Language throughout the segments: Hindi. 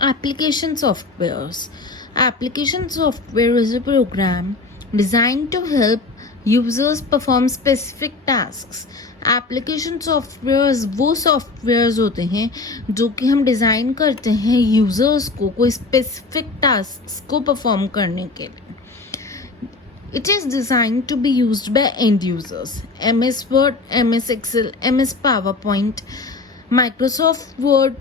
Application softwares. Application software is a program designed to help users perform specific tasks. Application softwares वो सॉफ्टवेयर्स होते हैं जो कि हम डिज़ाइन करते हैं यूज़र्स को कोई स्पेसिफिक टास्क को परफॉर्म करने के लिए. It is designed to be used by end users. MS Word, MS Excel, MS PowerPoint, Microsoft Word,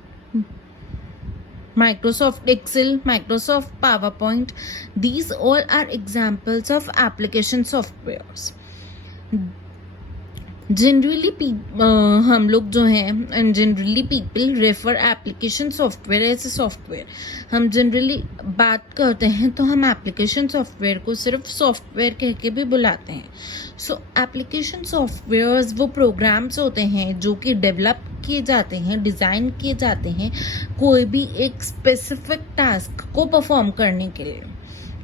Microsoft Excel, Microsoft PowerPoint. These all are examples of application softwares. Generally हम लोग जो हैं and generally people refer application software as a software. हम जनरली बात करते हैं तो हम एप्लीकेशन सॉफ्टवेयर को सिर्फ सॉफ्टवेयर कह के भी बुलाते हैं. सो एप्लीकेशन सॉफ्टवेयर्स वो प्रोग्राम्स होते हैं जो कि डेवलप किए जाते हैं, डिज़ाइन किए जाते हैं कोई भी एक स्पेसिफिक टास्क को परफॉर्म करने के लिए.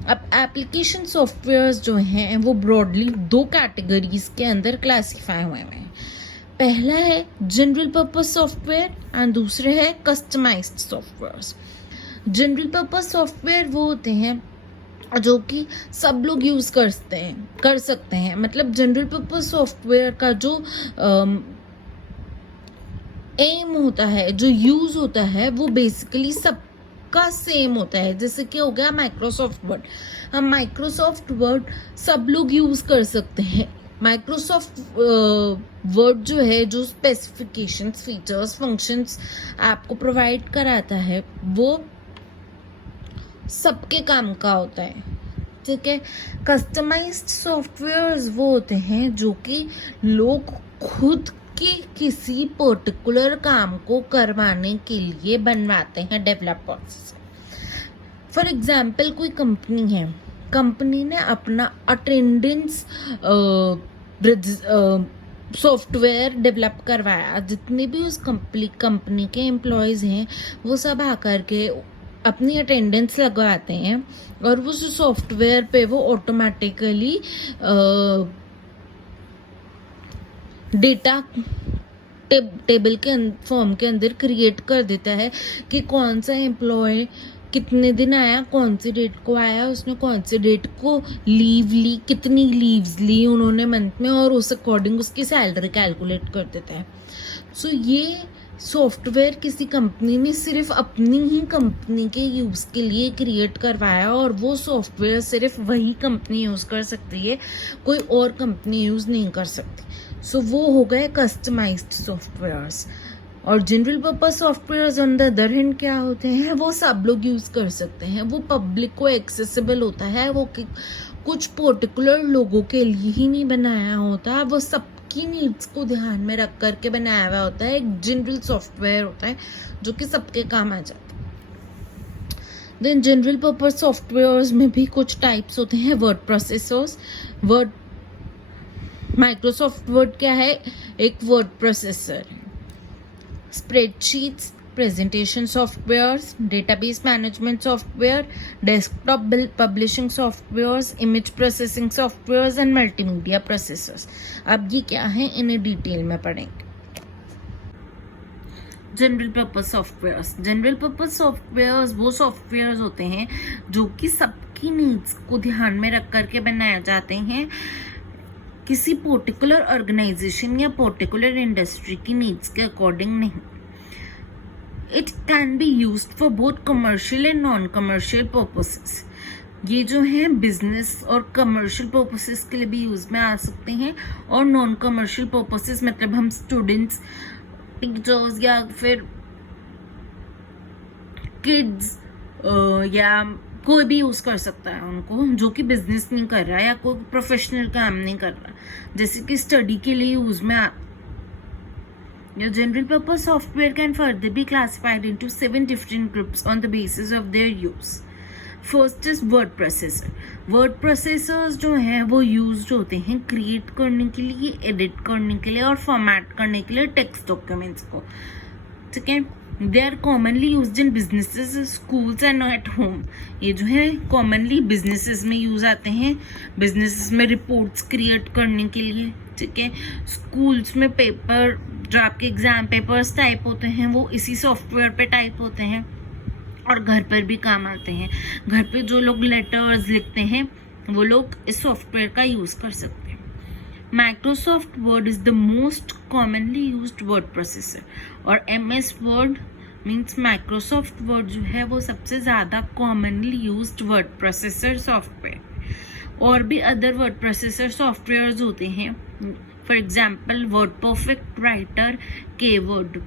अब एप्लीकेशन सॉफ्टवेयर्स जो हैं वो ब्रॉडली दो कैटेगरीज के अंदर क्लासीफाई हुए हैं. पहला है जनरल पर्पस सॉफ्टवेयर एंड दूसरे है customised softwares. General purpose software वो होते हैं जो कि सब लोग यूज़ कर सकते हैं. मतलब जनरल पर्पस सॉफ्टवेयर का जो एम होता है, जो यूज़ होता है वो बेसिकली सब का सेम होता है. जैसे कि हो गया माइक्रोसॉफ्ट वर्ड. हम माइक्रोसॉफ्ट वर्ड सब लोग यूज़ कर सकते हैं. माइक्रोसॉफ्ट वर्ड जो है, जो स्पेसिफिकेशंस, फीचर्स, फंक्शंस आपको प्रोवाइड कराता है वो सबके काम का होता है. ठीक है. कस्टमाइज्ड सॉफ्टवेयर्स वो होते हैं जो कि लोग खुद के किसी पर्टिकुलर काम को करवाने के लिए बनवाते हैं डेवलपर्स. फॉर एग्जाम्पल कोई कंपनी है, कंपनी ने अपना अटेंडेंस सॉफ्टवेयर डेवलप करवाया. जितने भी उस कंपनी के एम्प्लॉयज़ हैं वो सब आकर के अपनी अटेंडेंस लगवाते हैं और उस सॉफ्टवेयर पे वो ऑटोमेटिकली डेटा टेबल के फॉर्म के अंदर क्रिएट कर देता है कि कौन सा एम्प्लॉय कितने दिन आया, कौन सी डेट को आया, उसने कौन सी डेट को लीव ली, कितनी लीव्स ली उन्होंने मंथ में, और उस अकॉर्डिंग उसकी सैलरी कैलकुलेट कर देता है. सो ये सॉफ्टवेयर किसी कंपनी ने सिर्फ अपनी ही कंपनी के यूज़ के लिए क्रिएट करवाया और वो सॉफ्टवेयर सिर्फ वही कंपनी यूज़ कर सकती है, कोई और कंपनी यूज़ नहीं कर सकती. सो वो हो गए कस्टमाइज्ड सॉफ्टवेयर्स. और general purpose softwares on the other hand क्या होते हैं, वो सब लोग यूज़ कर सकते हैं. वो पब्लिक को एक्सेसिबल होता है, वो कुछ पर्टिकुलर लोगों के लिए ही नहीं बनाया होता, वो सबकी नीड्स को ध्यान में रख करके बनाया हुआ होता है. एक जनरल सॉफ्टवेयर होता है जो कि सबके काम आ जाता है. देन जनरल पर्पस सॉफ्टवेयर्स में भी कुछ टाइप्स होते हैं. Word processors. माइक्रोसॉफ्ट वर्ड क्या है, एक वर्ड प्रोसेसर है. Spreadsheets, presentation softwares, database management software, desktop publishing softwares, image processing softwares and multimedia processors. अब ये क्या है, इन्हें डिटेल में पढ़ेंगे. General purpose softwares. General purpose softwares वो सॉफ्टवेयर्स होते हैं जो कि सबकी नीड्स को ध्यान में रख करके बनाए जाते हैं, किसी पर्टिकुलर ऑर्गेनाइजेशन या पर्टिकुलर इंडस्ट्री की नीड्स के अकॉर्डिंग नहीं. It can be used for both commercial and non commercial purposes. ये जो है बिजनेस और कमर्शियल पर्पसेस के लिए भी यूज में आ सकते हैं, और नॉन कमर्शियल पर्पसेस मतलब हम स्टूडेंट्स, टीचर्स या फिर किड्स या कोई भी यूज़ कर सकता है उनको, जो कि बिजनेस नहीं कर रहा या कोई प्रोफेशनल काम नहीं कर रहा, जैसे कि स्टडी के लिए यूज में आ. Your general purpose software can further be classified into 7 different groups on the basis of their use. First is word processor. Word processors जो हैं वो यूज होते हैं क्रिएट करने के लिए, एडिट करने के लिए और फॉर्मेट करने के लिए टेक्स्ट डॉक्यूमेंट्स को. ठीक है. They are commonly use in businesses, schools and at home. ये जो है कॉमनली बिजनेसेस में यूज आते हैं, बिजनेसेस में रिपोर्ट्स क्रिएट करने के लिए. ठीक है. स्कूल्स में पेपर, जो आपके एग्जाम पेपर्स टाइप होते हैं वो इसी सॉफ्टवेयर पे टाइप होते हैं. और घर पर भी काम आते हैं। घर पे जो लोग लेटर्स लिखते हैं वो लोग इस सॉफ्टवेयर का यूज़ कर सकते हैं। Microsoft Word is the most commonly used word processor और MS word means Microsoft Word जो है वो सबसे ज़्यादा commonly used word processor software. और भी अदर वर्ड प्रोसेसर सॉफ्टवेयर्स होते हैं, for example WordPerfect Writer, Kverse।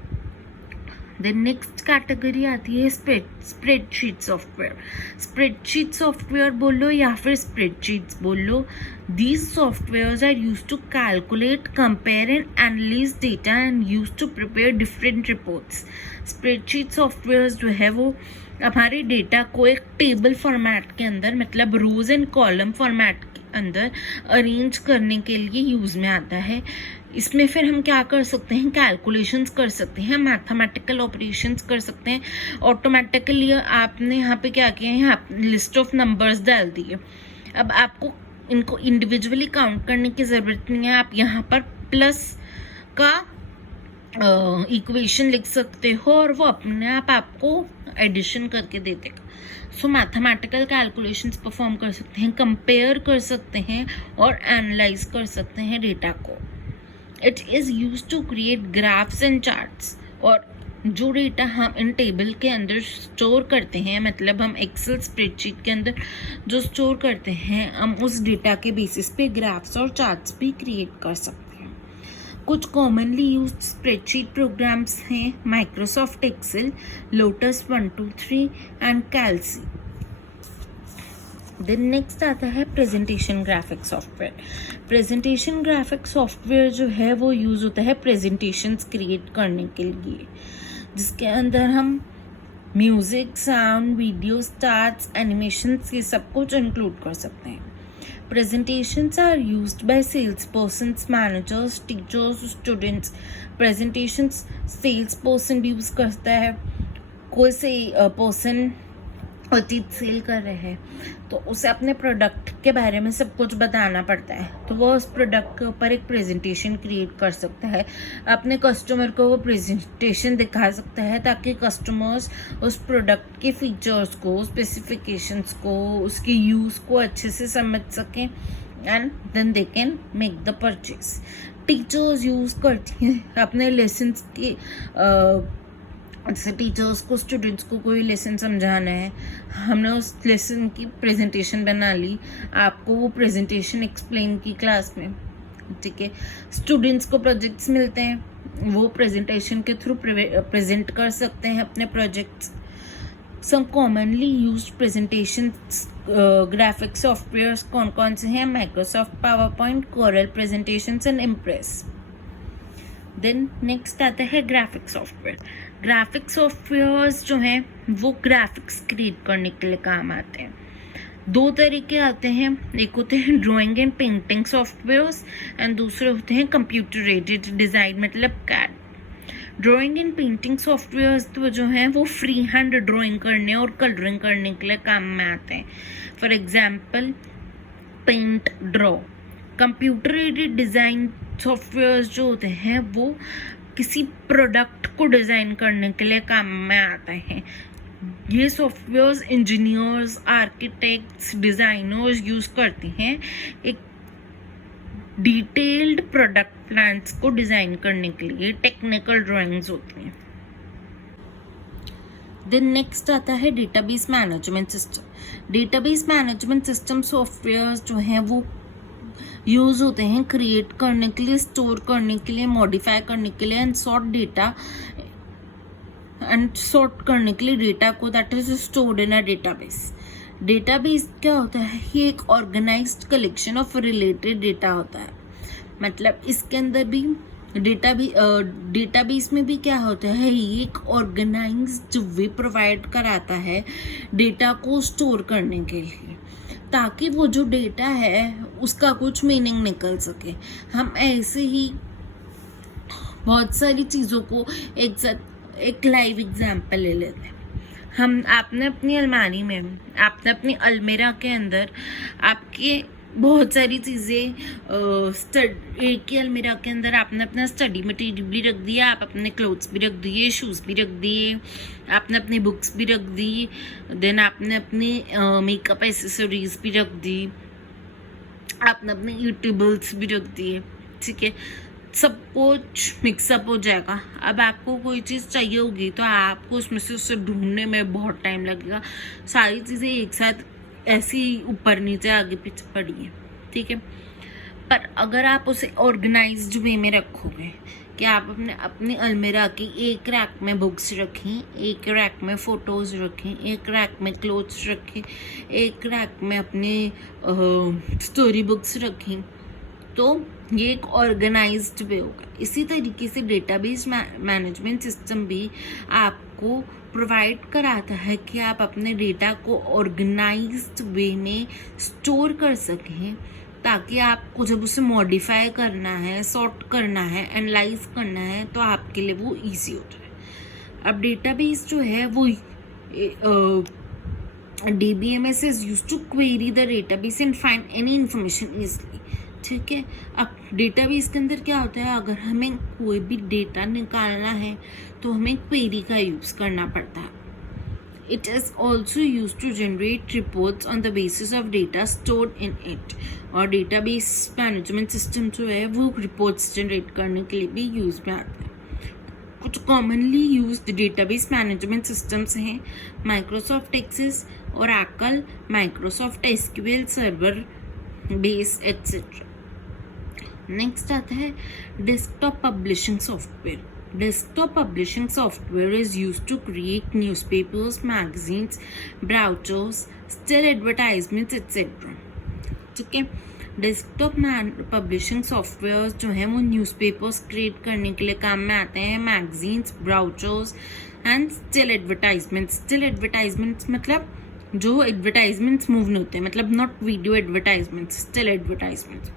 Then next category आती है स्प्रेडशीट सॉफ्टवेयर। स्प्रेडशीट सॉफ्टवेयर बोलो या फिर स्प्रेडशीट्स बोलो, these softwares are use to calculate, compare and analyse data and use to prepare different reports. Spreadsheet softwares जो है वो हमारे डेटा को एक टेबल फॉर्मेट के अंदर, मतलब रोज एंड कॉलम फॉर्मेट के अंदर अरेंज करने के लिए यूज में आता है। इसमें फिर हम क्या कर सकते हैं, कैलकुलेशंस कर सकते हैं, मैथमेटिकल ऑपरेशंस कर सकते हैं। ऑटोमेटिकली आपने यहाँ पे क्या किया है, यहाँ लिस्ट ऑफ नंबर्स डाल दिए। अब आपको इनको इंडिविजुअली काउंट करने की ज़रूरत नहीं है, आप यहाँ पर प्लस का इक्वेशन लिख सकते हो और वो अपने आप आपको एडिशन करके दे देगा। सो मैथमेटिकल कैलकुलेशंस परफॉर्म कर सकते हैं, कंपेयर कर सकते हैं और एनालाइज कर सकते हैं डेटा को। It is use to create graphs and charts. और जो डेटा हम इन टेबल के अंदर स्टोर करते हैं, मतलब हम एक्सेल स्प्रेडशीट के अंदर जो स्टोर करते हैं, हम उस डेटा के बेसिस पे ग्राफ्स और चार्ट्स भी क्रिएट कर सकते हैं। कुछ कॉमनली यूज्ड स्प्रेडशीट प्रोग्राम्स हैं माइक्रोसॉफ्ट एक्सेल, लोटस 123 एंड कैल्सी। देन नेक्स्ट आता है presentation graphic software. Presentation graphic software जो है वो यूज़ होता है प्रेजेंटेशंस क्रिएट करने के लिए, जिसके अंदर हम music, sound, video, stars, animations ये सब कुछ इंक्लूड कर सकते हैं। Presentations are used by salespersons, managers, teachers, students. Presentations salesperson भी यूज़ करता है। कोई से पर्सन और चीज़ सेल कर रहे हैं तो उसे अपने प्रोडक्ट के बारे में सब कुछ बताना पड़ता है, तो वो उस प्रोडक्ट के ऊपर एक प्रेजेंटेशन क्रिएट कर सकता है, अपने कस्टमर को वो प्रेजेंटेशन दिखा सकता है ताकि कस्टमर्स उस प्रोडक्ट के फीचर्स को, स्पेसिफिकेशंस को, उसकी यूज़ को अच्छे से समझ सकें and then they can make the purchase. Teachers use करती हैं अपने लेसन्स की, जैसे टीचर्स को स्टूडेंट्स को कोई लेसन समझाना है, हमने उस लेसन की प्रेजेंटेशन बना ली, आपको वो प्रेजेंटेशन एक्सप्लेन की क्लास में, ठीक है। स्टूडेंट्स को प्रोजेक्ट्स मिलते हैं, वो प्रेजेंटेशन के थ्रू प्रेजेंट कर सकते हैं अपने projects. Some commonly used presentation graphic softwares कौन कौन से हैं, Microsoft PowerPoint, Corel presentations and Impress. Then next आता है ग्राफिक सॉफ्टवेयर। ग्राफिक सॉफ्टवेयर्स जो हैं वो ग्राफिक्स क्रिएट करने के लिए काम आते हैं। दो तरीके आते हैं, एक होते हैं drawing and painting softwares and दूसरे होते हैं कंप्यूटर एडेड डिज़ाइन, मतलब CAD। Drawing and painting softwares तो जो हैं वो फ्री हैंड ड्राइंग करने और कलरिंग करने के लिए काम में आते हैं, for example paint, draw. Computer aided design softwares जो होते हैं वो किसी प्रोडक्ट को डिज़ाइन करने के लिए काम में आते हैं। ये softwares engineers, architects, designers use करते हैं एक डिटेल्ड प्रोडक्ट प्लान्स को डिज़ाइन करने के लिए। टेक्निकल ड्राइंग्स होती हैं। देन नेक्स्ट आता है database management system. Database management system softwares जो हैं वो यूज़ होते हैं क्रिएट करने के लिए, स्टोर करने के लिए, मॉडिफाई करने के लिए एंड सॉर्ट करने के लिए डेटा को, that is stored in a database. Database क्या होता है, ये एक organised collection of related data होता है, मतलब इसके अंदर भी डेटाबेस में भी क्या होता है, ये एक ऑर्गेनाइज्ड वे प्रोवाइड कराता है डेटा को स्टोर करने के लिए, ताकि वो जो डेटा है उसका कुछ मीनिंग निकल सके। हम ऐसे ही बहुत सारी चीज़ों को एक साथ, एक लाइव एग्जांपल ले लेते हैं। आपने अपनी अलमारी में, आपने अपनी अलमीरा के अंदर आपके बहुत सारी चीज़ें एक ही अलमीरा के अंदर आपने अपना स्टडी मटेरियल भी रख दिया, आप अपने क्लोथ्स भी रख दिए, शूज़ भी रख दिए, आपने अपनी बुक्स भी रख दी, देन आपने अपनी मेकअप एसेसरीज भी रख दी, आपने अपने यूट्यूबल्स भी रख दिए, ठीक है। सब कुछ मिक्सअप हो जाएगा। अब आपको कोई चीज़ चाहिए होगी तो आपको उसमें से उसे ढूंढने में बहुत टाइम लगेगा। सारी चीज़ें एक साथ ऐसी ऊपर नीचे आगे पीछे पड़ी है, ठीक है। पर अगर आप उसे ऑर्गेनाइज्ड वे में रखोगे कि आप अपने अलमीरा की एक रैक में बुक्स रखें, एक रैक में फ़ोटोज़ रखें, एक रैक में क्लोथ्स रखें, एक रैक में अपने स्टोरी बुक्स रखें, तो ये एक ऑर्गेनाइज्ड वे होगा। इसी तरीके से डेटाबेस मैनेजमेंट सिस्टम भी आपको प्रोवाइड कराता है कि आप अपने डेटा को ऑर्गेनाइज्ड वे में स्टोर कर सकें, ताकि आपको जब उसे मॉडिफाई करना है, सॉर्ट करना है, एनालाइज करना है, तो आपके लिए वो ईजी हो जाए। अब डेटाबेस जो है वो DBMS is used to query the database and find any information easily, ठीक है। अब डेटाबेस के अंदर क्या होता है, अगर हमें कोई भी डेटा निकालना है तो हमें क्वेरी का यूज़ करना पड़ता है। It is also used to generate reports on the basis of data stored in it, और डेटाबेस मैनेजमेंट सिस्टम जो है वो रिपोर्ट्स जनरेट करने के लिए भी यूज़ में आता है। कुछ commonly used database management systems हैं Microsoft Access, Oracle, Microsoft SQL server base etcetera. Next आता है desktop publishing software. Desktop publishing software is used to create newspapers, magazines, brochures, still advertisements, etc. ठीक है। डेस्कटॉप पब्लिशिंग सॉफ्टवेयर जो है वो न्यूज़पेपर्स क्रिएट करने के लिए काम में आते हैं, magazines, brochures and still advertisements. Still advertisements मतलब जो एडवर्टाइजमेंट्स मूव नहीं होते, मतलब not video advertisements, still advertisements.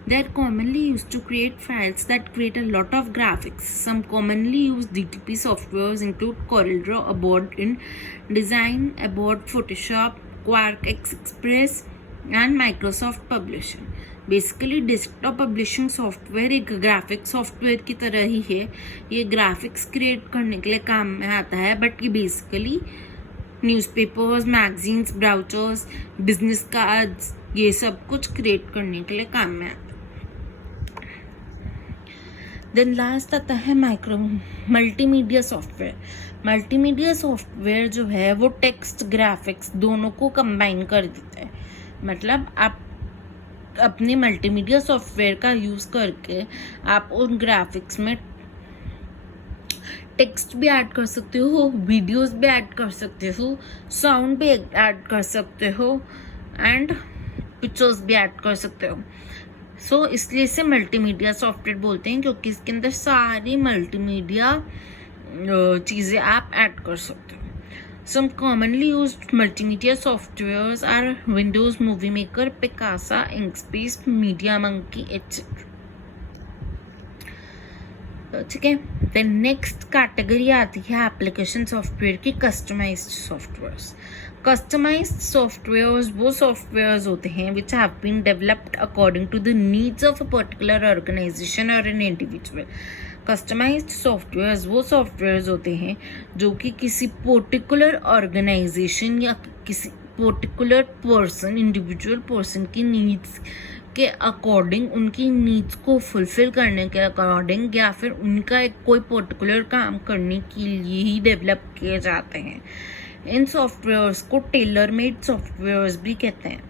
They are commonly used to create files that create a lot of graphics. Some commonly used DTP softwares include CorelDRAW, Adobe InDesign, Adobe Photoshop, Quark Express, and Microsoft Publisher. Basically desktop publishing software एक ग्राफिक सॉफ्टवेयर की तरह ही है। ये ग्राफिक्स क्रिएट करने के लिए काम में आता है, बट ये basically newspapers, magazines, brochures, business cards, ये सब कुछ क्रिएट करने के लिए काम में आता है। देन लास्ट आता है मल्टीमीडिया सॉफ्टवेयर। मल्टीमीडिया सॉफ्टवेयर जो है वो टेक्स्ट ग्राफिक्स दोनों को कंबाइन कर देता है। मतलब आप अपने मल्टीमीडिया सॉफ्टवेयर का यूज़ करके आप उन ग्राफिक्स में टेक्स्ट भी ऐड कर सकते हो, वीडियोस भी ऐड कर सकते हो, साउंड भी ऐड कर सकते हो एंड पिक्चर्स भी ऐड कर सकते हो। सो इसलिए इसे मल्टीमीडिया सॉफ्टवेयर बोलते हैं, क्योंकि इसके अंदर सारी मल्टीमीडिया चीज़ें आप ऐड कर सकते हो। Some commonly used multimedia softwares are Windows Movie Maker, Picasa, Inkscape, MediaMonkey, etc. ठीक है। देन नेक्स्ट कैटेगरी आती है एप्लीकेशन सॉफ्टवेयर की, कस्टमाइज्ड सॉफ्टवेयर्स। कस्टमाइज्ड सॉफ्टवेयर्स वो सॉफ्टवेयर्स होते हैं which have been developed according to the needs of a particular organisation और एन इंडिविजुअल। कस्टमाइज्ड सॉफ्टवेयर्स वो सॉफ्टवेयर्स होते हैं जो कि किसी पर्टिकुलर ऑर्गेनाइजेशन या किसी पर्टिकुलर पर्सन, इंडिविजुअल पर्सन की नीड्स के अकॉर्डिंग, उनकी नीड्स को फुलफिल करने के अकॉर्डिंग या फिर उनका एक कोई पर्टिकुलर काम करने के लिए ही डेवलप किए जाते हैं। इन सॉफ्टवेयर्स को टेलर मेड सॉफ्टवेयर्स भी कहते हैं।